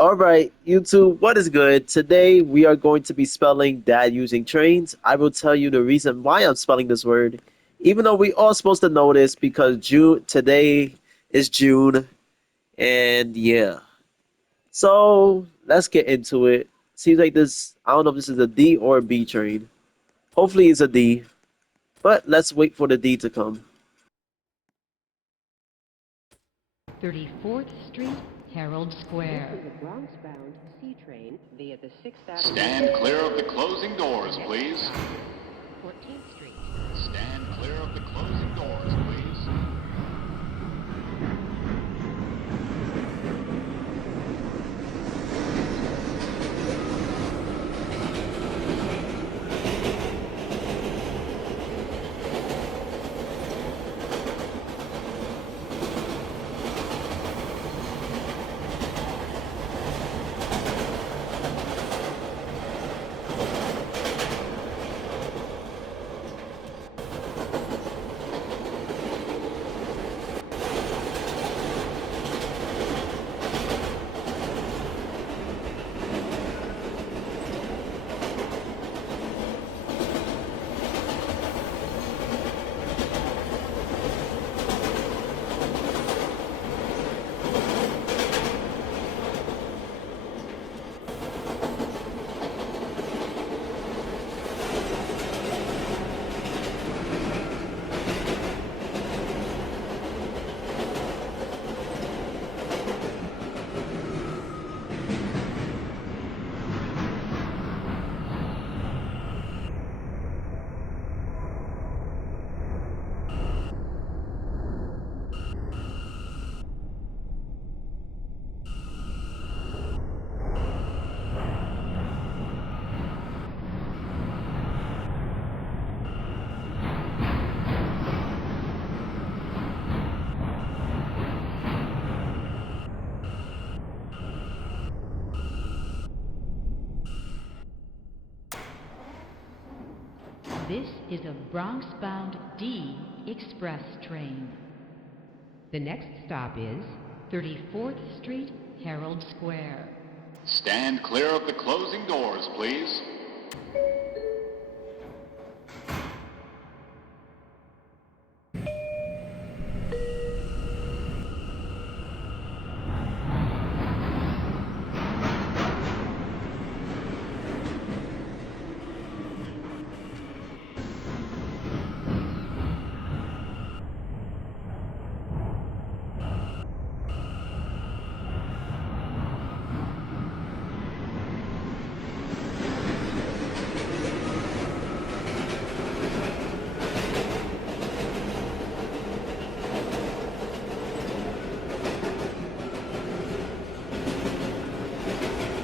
All right, YouTube, what is good? Today we are going to be spelling dad using trains. I will tell you the reason why I'm spelling this word, even though we all supposed to know this because June today is June, and yeah. So let's get into it. Seems like this. I don't know if this is a D or a B train. Hopefully it's a D, but let's wait for the D to come. 34th Street, Herald Square. This is a Bronx-bound C train via the 6th Avenue. Stand clear of the closing doors, please. 14th Street. Stand clear of the closing doors, please. This is a Bronx-bound D express train. The next stop is 34th Street, Herald Square. Stand clear of the closing doors, please.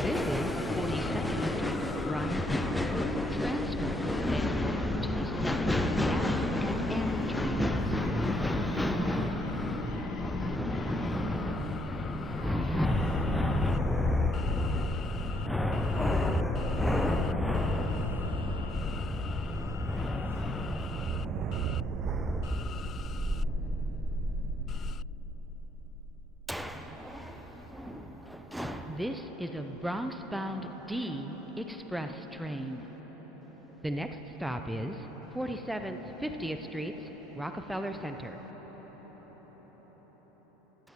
This is 42nd Street, Bronxtown. Transfer available to 7th Ave and M trains. This is a Bronx-bound D express train. The next stop is 47th, 50th Streets, Rockefeller Center.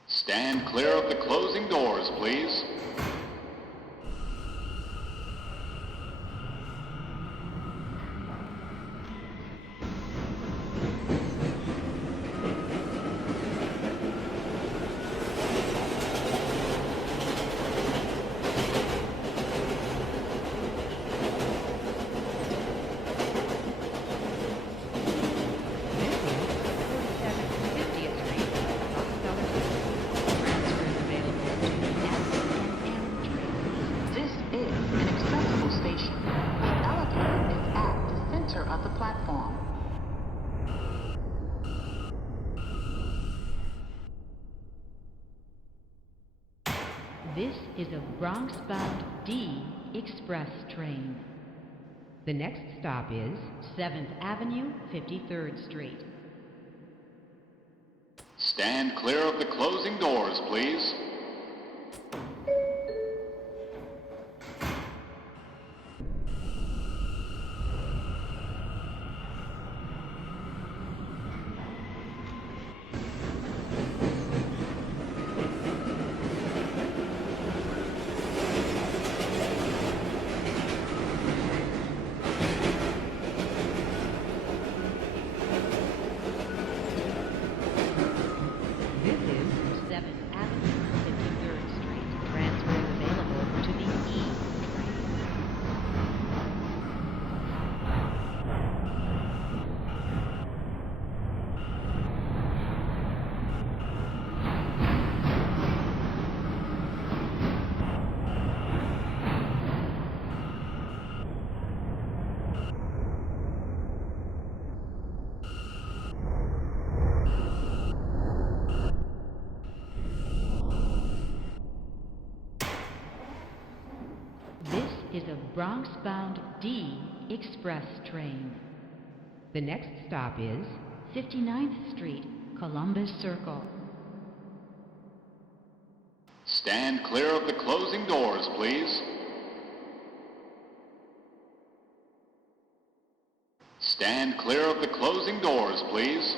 Stand clear of the closing doors, please. This is 47th, 50th Street, Rockefeller Center. transfers available to S and M trains. This is an accessible station. The elevator is at the center of the platform. This is a Bronx-bound D express train. The next stop is 7th Avenue, 53rd Street. Stand clear of the closing doors, please. is a Bronx-bound D express train. The next stop is 59th Street, Columbus Circle. Stand clear of the closing doors, please. Stand clear of the closing doors, please.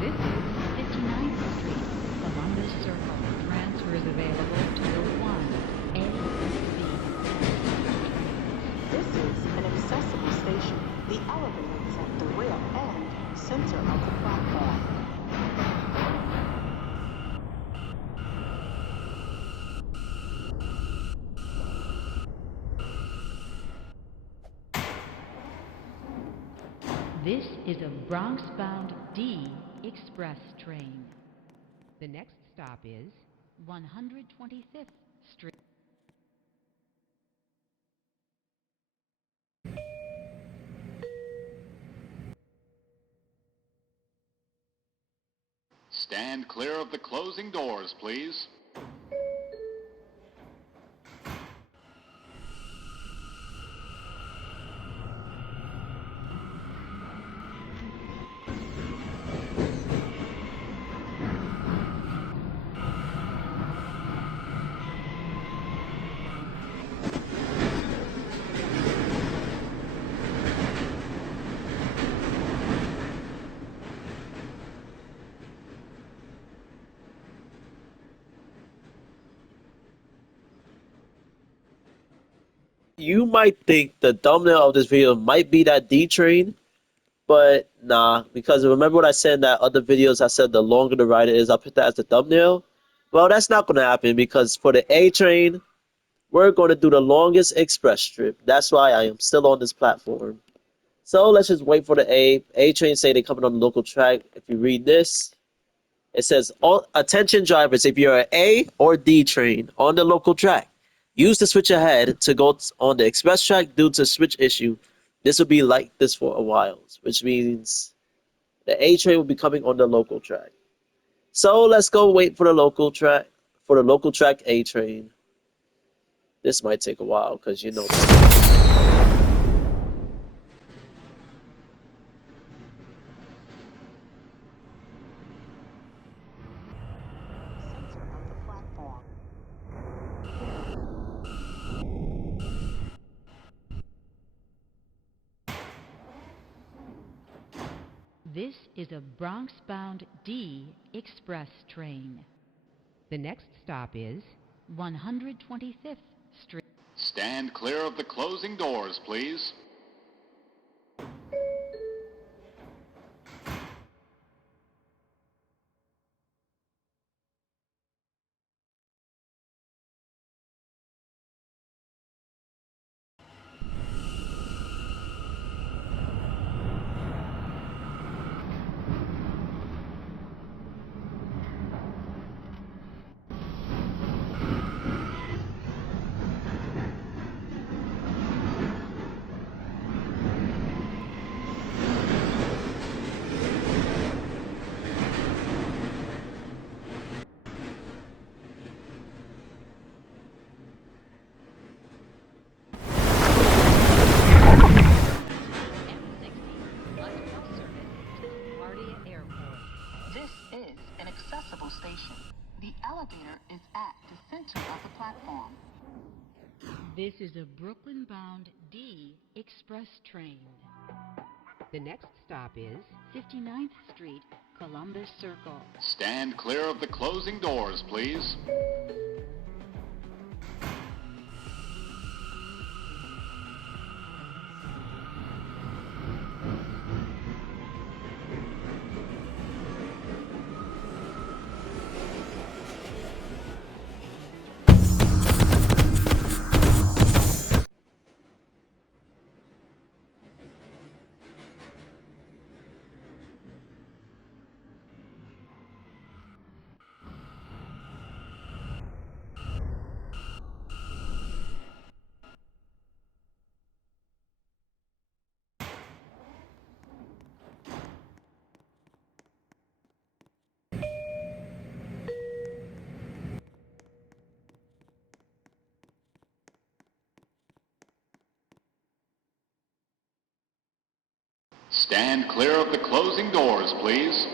This is 59th Street, Columbus Circle. Transfers available to the 1A, B, This is an accessible station. The elevator is at the rear and center of the platform. This is a Bronx-bound D express train. The next stop is 125th Street. Stand clear of the closing doors, please. You might think the thumbnail of this video might be that D train, but nah, because remember what I said in that other videos, I said the longer the ride is, I'll put that as the thumbnail. Well, that's not going to happen because for the A train, we're going to do the longest express trip. That's why I am still on this platform. So let's just wait for the A train. Say they're coming on the local track. If you read this, it says, all attention drivers, if you're an A or D train on the local track, use the switch ahead to go on the express track due to switch issue. This will be like this for a while, which means the A train will be coming on the local track. So let's go wait for the local track, A train. This might take a while because you know. Center of the platform. This is a Bronx-bound D express train. The next stop is 125th Street. Stand clear of the closing doors, please. This is an accessible station. The elevator is at the center of the platform. This is a Brooklyn-bound D express train. The next stop is 59th Street, Columbus Circle. Stand clear of the closing doors, please. Stand clear of the closing doors, please.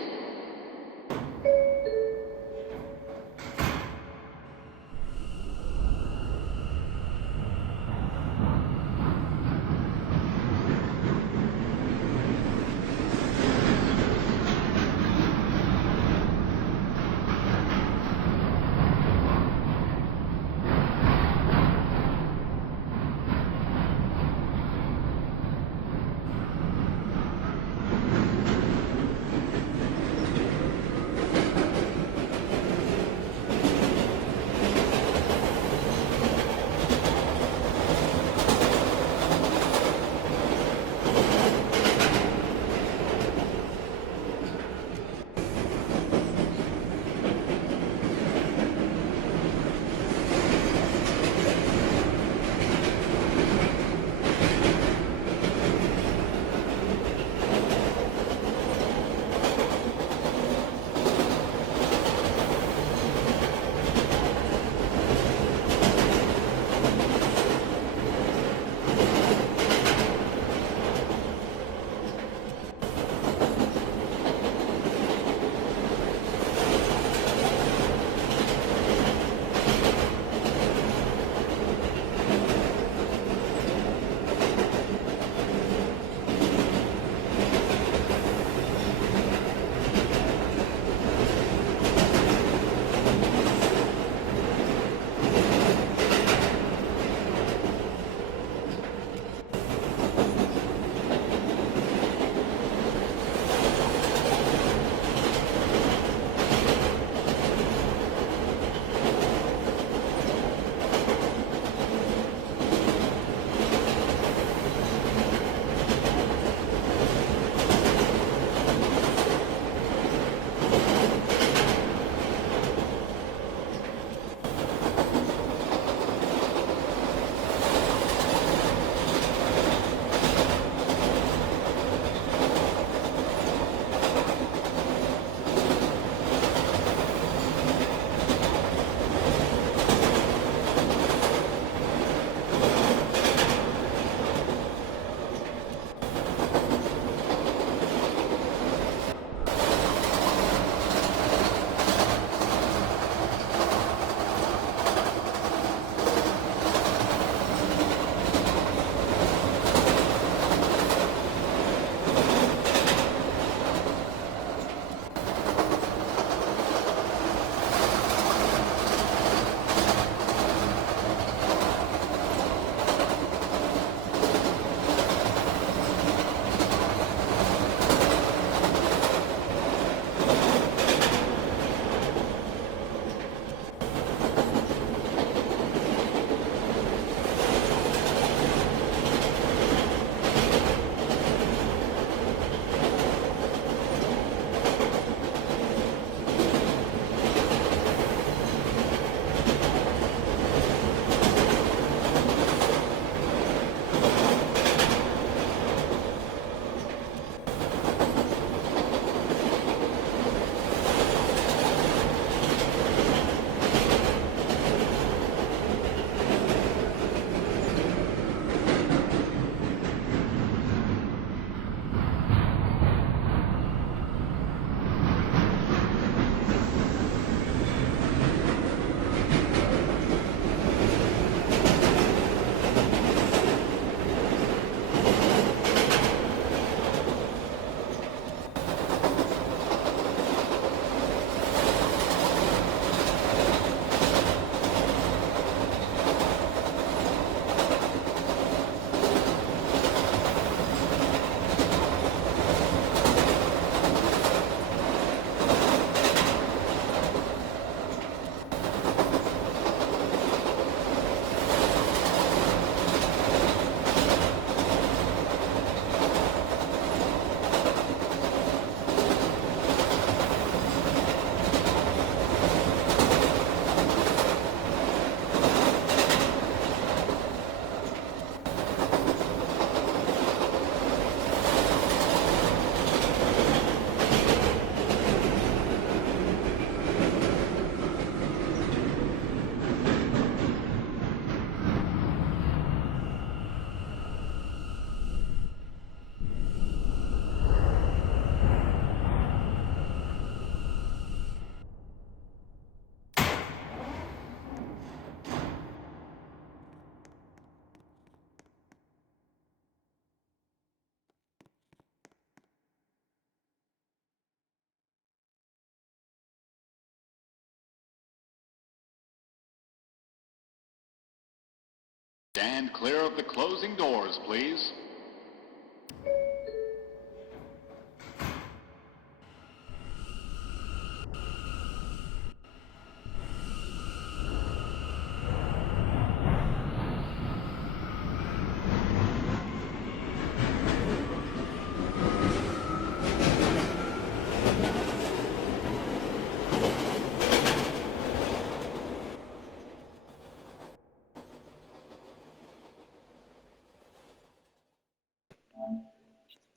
Stand clear of the closing doors, please.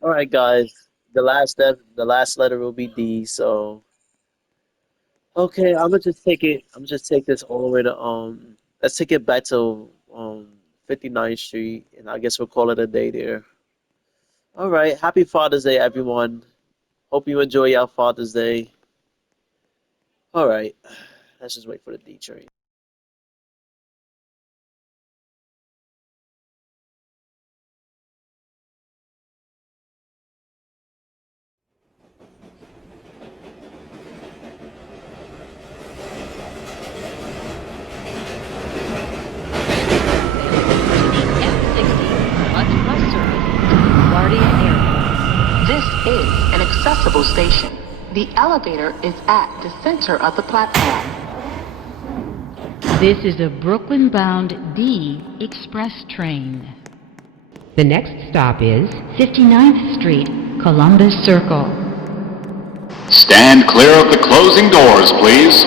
All right, guys. The last letter will be D. So okay, I'm gonna just take it. I'm gonna just take this all the way to Let's take it back to 59th Street, and I guess we'll call it a day there. All right. Happy Father's Day, everyone. Hope you enjoy your Father's Day. All right. Let's just wait for the D train. This is an accessible station. The elevator is at the center of the platform. This is a Brooklyn-bound D express train. The next stop is 59th Street, Columbus Circle. Stand clear of the closing doors, please.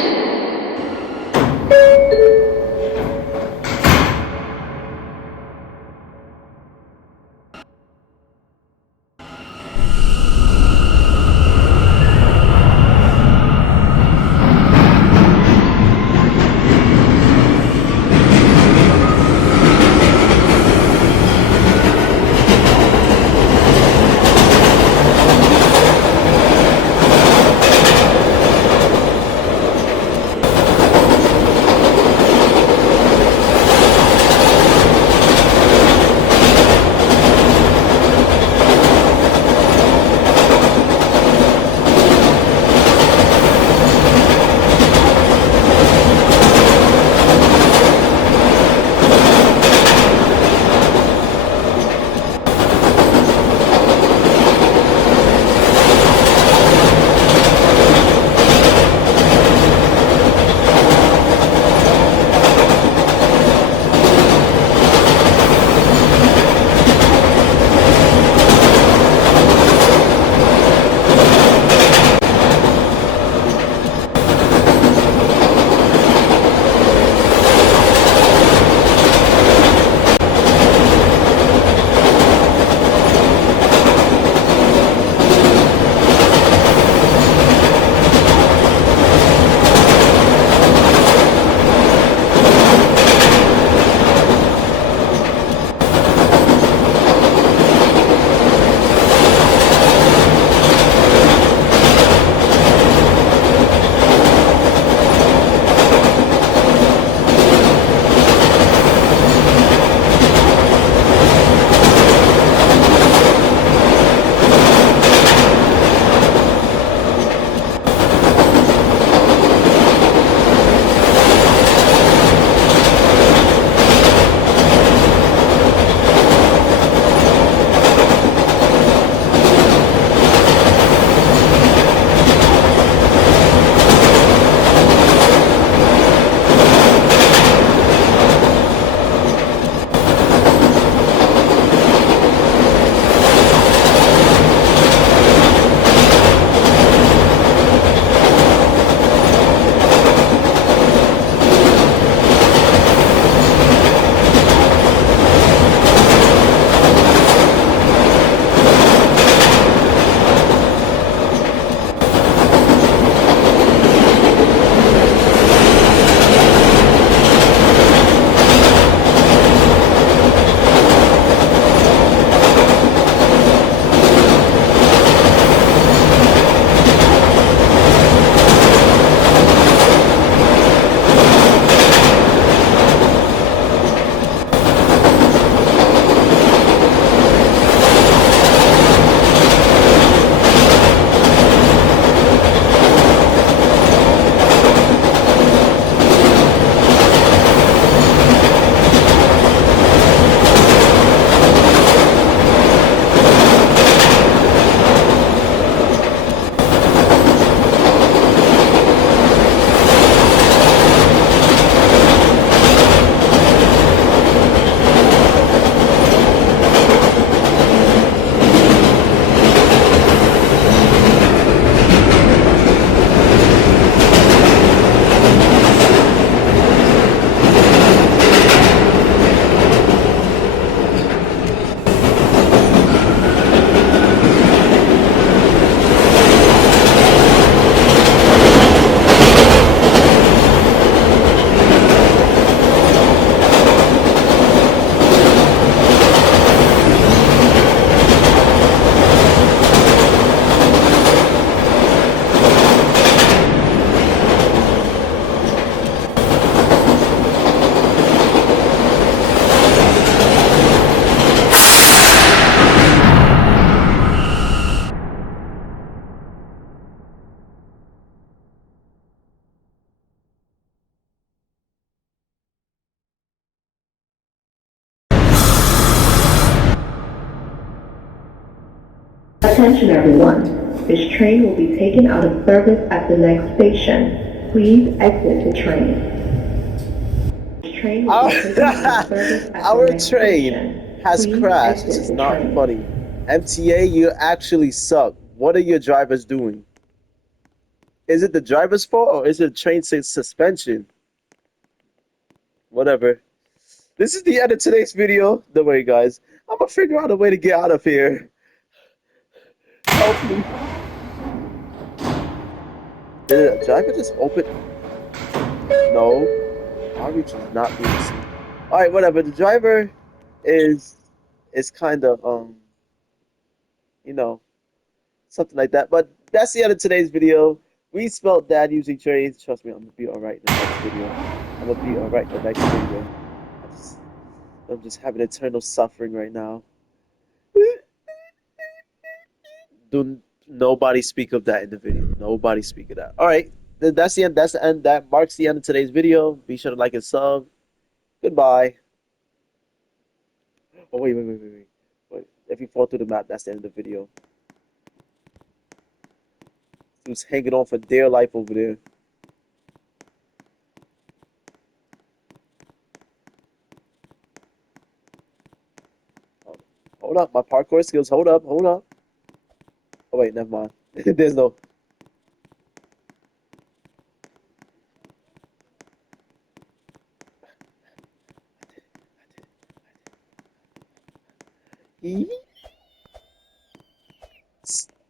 Attention everyone. This train will be taken out of service at the next station. Please exit the train. This train will be taken out of service at the Our next train station. has Please crashed. This exit is the not train. funny. MTA, you actually suck. What are your drivers doing? Is it the driver's fault or is it train suspension? Whatever. This is the end of today's video. Don't worry, guys. I'm gonna figure out a way to get out of here. Help me. Did the driver just open? No. Outreach is not being seen. Alright, whatever. The driver is kind of you know, something like that. But that's the end of today's video. We spelled dad using trains. Trust me, I'm gonna be alright in the next video. I'm gonna be alright in the next video. I'm just having eternal suffering right now. Do nobody speak of that in the video. Nobody speak of that. Alright. That's the end. That's the end. That marks the end of today's video. Be sure to like and sub. Goodbye. Oh wait. If you fall through the map, that's the end of the video. Who's hanging on for dear life over there. Hold up, my parkour skills. Hold up. Oh wait, never mind. There's no.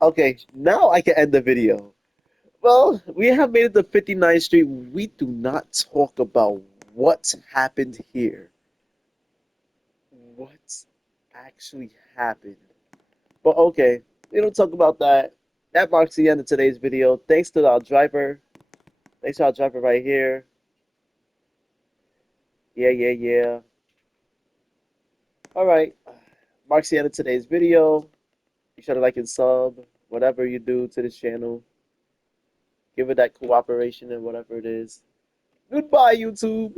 Okay, now I can end the video. Well, we have made it to 59th Street. We do not talk about what happened here. What actually happened? But okay, we don't talk about that. That marks the end of today's video. Thanks to our driver. Thanks to our driver right here. Yeah. Alright. Marks the end of today's video. Be sure to like and sub. Whatever you do to this channel. Give it that cooperation and whatever it is. Goodbye, YouTube.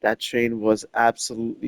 That train was absolutely